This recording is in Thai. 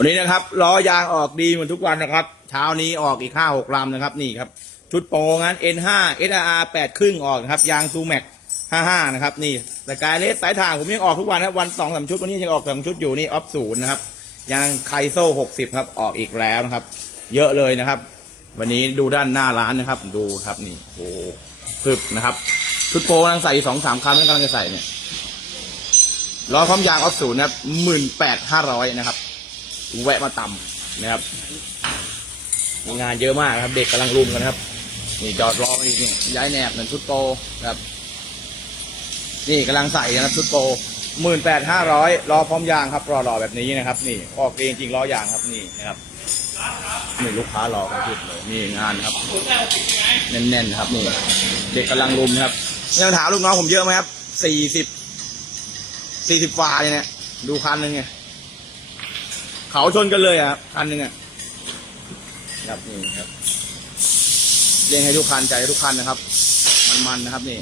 วันนี้นะครับล้อยางออกดีเหมือนทุกวันนะครับ เช้านี้ออกอีกห้าหกลำนะครับนี่ครับ ชุดโปรงั้น N5 SR 8ครึ่งออกนะครับ ยางซูแม็ก55 นะครับ นี่แต่กายเลสสายทางผมยังออกทุกวันนะครับวันสองสามชุดวันนี้ยังออกสองชุดอยู่นี่ออฟศูนย์นะครับยางไคโซ่60 ครับออกอีกแล้วนะครับ เยอะเลยนะครับ วันนี้ดูด้านหน้าร้านนะครับดูครับนี่โอ้โหพึบนะครับ ชุดโปรกำลังใส่สองสามคันกำลังจะใส่เนี่ยล้อพร้อมยางออฟศูนย์นะครับหมื่นแปดห้าร้อยนะครับ แวะมาต่ำนะครับงานเยอะมากครับ เด็กกำลังรุมกันครับ นี่จอดรออีกนี่ย้ายแหนบเหมือนชุดโปครับ นี่กำลังใส่นะครับชุดโปหมื่นแปดห้าร้อยล้อพร้อมยางครับ รอรอแบบนี้นะครับ นี่ออกเองจริงล้อยางครับนี่นะครับนี่ลูกค้ารอกันทุกเลยนี่งานครับแน่นๆครับนี่ เด็กกำลังรุมครับนี่ต้องถามลูกน้องผมเยอะไหมครับสี่สิบสี่สิบฝ่าเนี่ยดูคันหนึ่งไง เขาชนกันเลยอะครับคันหนึ่งอะครับนี่ครับเรียงให้ทุกคันใจทุกคันนะครับ มันๆนะครับนี่